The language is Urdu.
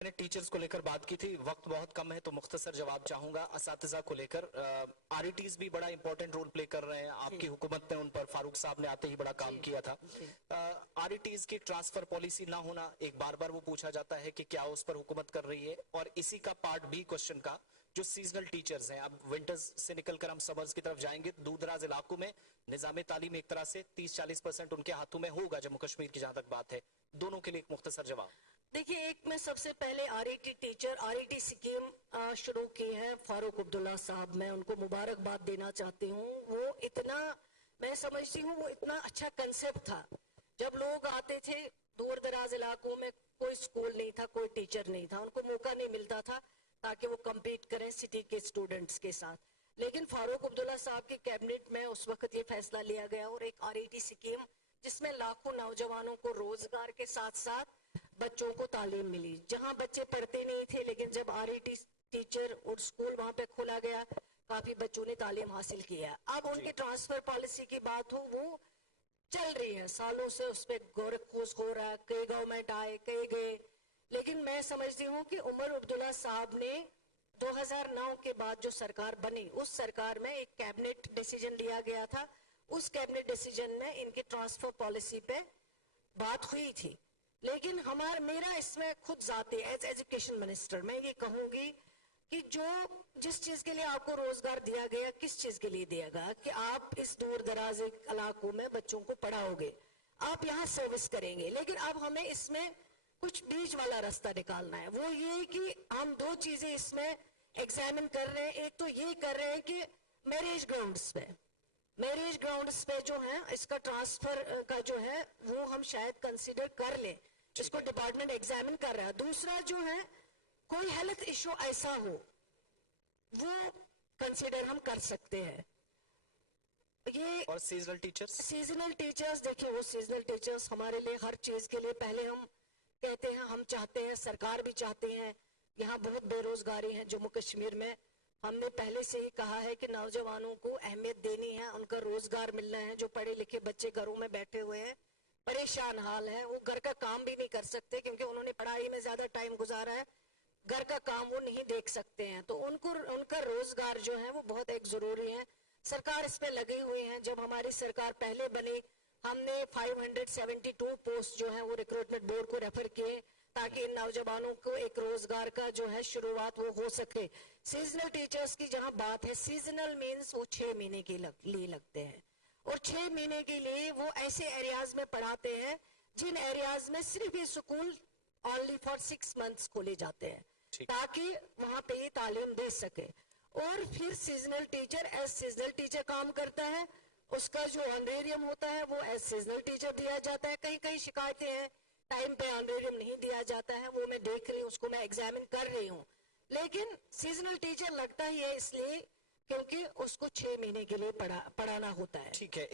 میں نے ٹیچرز کو لے کر بات کی تھی، وقت بہت کم ہے تو مختصر جواب چاہوں گا. اساتذہ کو لے کر آر ای ٹیز بھی بڑا امپورٹنٹ رول پلے کر رہے ہیں. آپ کی حکومت نے ان پر، فاروق صاحب نے آتے ہی بڑا کام کیا تھا. آر ای ٹیز کی ٹرانسفر پالیسی نہ ہونا ایک بار بار وہ پوچھا جاتا ہے کہ کیا اس پر حکومت کر رہی ہے. اور اسی کا پارٹ بھی کوشچن کا جو سیزنل ٹیچرز ہیں، اب ونٹرز سے نکل کر ہم سمرز کی طرف جائیں گے. دور دراز علاقوں میں نظام تعلیم ایک طرح سے 30-40% ان کے ہاتھوں میں ہوگا جموں کشمیر کی جہاں تک بات ہے. دونوں کے لیے ایک مختصر جواب. دیکھیے، ایک میں سب سے پہلے R E T teacher R E T scheme شروع کی ہے فاروق عبداللہ صاحب. میں ان کو مبارکباد دینا چاہتی ہوں. وہ اتنا، میں سمجھتی ہوں وہ اتنا اچھا کنسپٹ تھا. جب لوگ آتے تھے دور دراز علاقوں میں، کوئی سکول نہیں تھا، کوئی ٹیچر نہیں تھا، ان کو موقع نہیں ملتا تھا تاکہ وہ کمپیٹ کریں سٹی کے سٹوڈنٹس کے ساتھ. لیکن فاروق عبداللہ صاحب کی کیبنٹ میں اس وقت یہ فیصلہ لیا گیا اور ایک آر ای ٹی سکیم جس میں لاکھوں نوجوانوں کو روزگار کے ساتھ ساتھ بچوں کو تعلیم ملی. جہاں بچے پڑھتے نہیں تھے، لیکن جب آر ای ٹی ٹیچر اور سکول وہاں پہ کھولا گیا، کافی بچوں نے تعلیم حاصل کیا. اب ان کی ٹرانسفر پالیسی کی بات ہو، وہ چل رہی ہے سالوں سے، اس پہ غور خوض ہو رہا ہے. کئی گورنمنٹ آئے، کئی گئے، لیکن میں سمجھتی ہوں کہ عمر عبداللہ صاحب نے 2009 کے بعد جو سرکار بنی، اس سرکار میں ایک کیبنٹ ڈیسیجن لیا گیا تھا. اس کیبنٹ ڈیسیجن میں ان کی ٹرانسفر پالیسی پہ بات ہوئی تھی. لیکن میرا اس میں خود ذاتی ایز ایجوکیشن منسٹر میں یہ کہوں گی کہ جس چیز کے لیے آپ کو روزگار دیا گیا، کس چیز کے لیے دیا گیا کہ آپ اس دور دراز علاقوں میں بچوں کو پڑھاؤ گے، آپ یہاں سروس کریں گے. لیکن اب ہمیں اس میں کچھ بیچ والا راستہ نکالنا ہے. وہ یہ کہ ہم دو چیزیں اس میں ایگزامن کر رہے ہیں. ایک تو یہ کر رہے ہیں کہ میریج گراؤنڈز پہ جو ہے اس کا ٹرانسفر کا جو ہے وہ ہم شاید کنسیڈر کر لیں. اس کو ڈپارٹمنٹ ایگزامن کر رہا ہے. دوسرا جو ہے، کوئی ہیلتھ ایشو ایسا ہو وہ کنسیڈر ہم کر سکتے ہیں. یہ اور سیزنل ٹیچرز دیکھیں، وہ سیزنل ٹیچرز ہمارے لیے ہر چیز کے لیے پہلے ہم کہتے ہیں، ہم چاہتے ہیں، سرکار بھی چاہتے ہیں. یہاں بہت بے روزگاری ہے جموں کشمیر میں. ہم نے پہلے سے ہی کہا ہے کہ نوجوانوں کو اہمیت دینی ہے، ان کا روزگار ملنا ہے. جو پڑھے لکھے بچے گھروں میں بیٹھے ہوئے ہیں، پریشان حال ہے، وہ گھر کا کام بھی نہیں کر سکتے کیونکہ انہوں نے پڑھائی میں زیادہ ٹائم گزارا ہے، گھر کا کام وہ نہیں دیکھ سکتے ہیں. تو ان کا روزگار جو ہے وہ بہت ایک ضروری ہے. سرکار اس پہ لگی ہوئی ہے. جب ہماری سرکار پہلے بنی، ہم نے 572 پوسٹ جو ہے وہ ریکروٹمنٹ بورڈ کو ریفر کیے تاکہ ان نوجوانوں کو ایک روزگار کا جو ہے شروعات وہ ہو سکے. سیزنل ٹیچرز کی جہاں بات ہے، سیزنل مینز وہ 6 مہینے کے لیے لگتے ہیں، اور 6 مہینے کے لیے وہ ایسے ایریاز میں پڑھاتے ہیں جن ایریاز میں صرف یہ سکول only for 6 months کھولے جاتے ہیں تاکہ وہاں پہ یہ تعلیم دے سکے. اور پھر seasonal teacher as seasonal teacher کام کرتا ہے. اس کا جو آنریریم ہوتا ہے وہ ایز سیزنل ٹیچر دیا جاتا ہے. کہیں کہیں شکایتیں ہیں ٹائم پہ آنریریم نہیں دیا جاتا ہے، وہ میں دیکھ رہی ہوں، اس کو میں ایگزامن کر رہی ہوں. لیکن سیزنل ٹیچر لگتا ہی ہے اس لیے کیونکہ اس کو 6 مہینے کے لیے پڑھانا ہوتا ہے. ٹھیک ہے.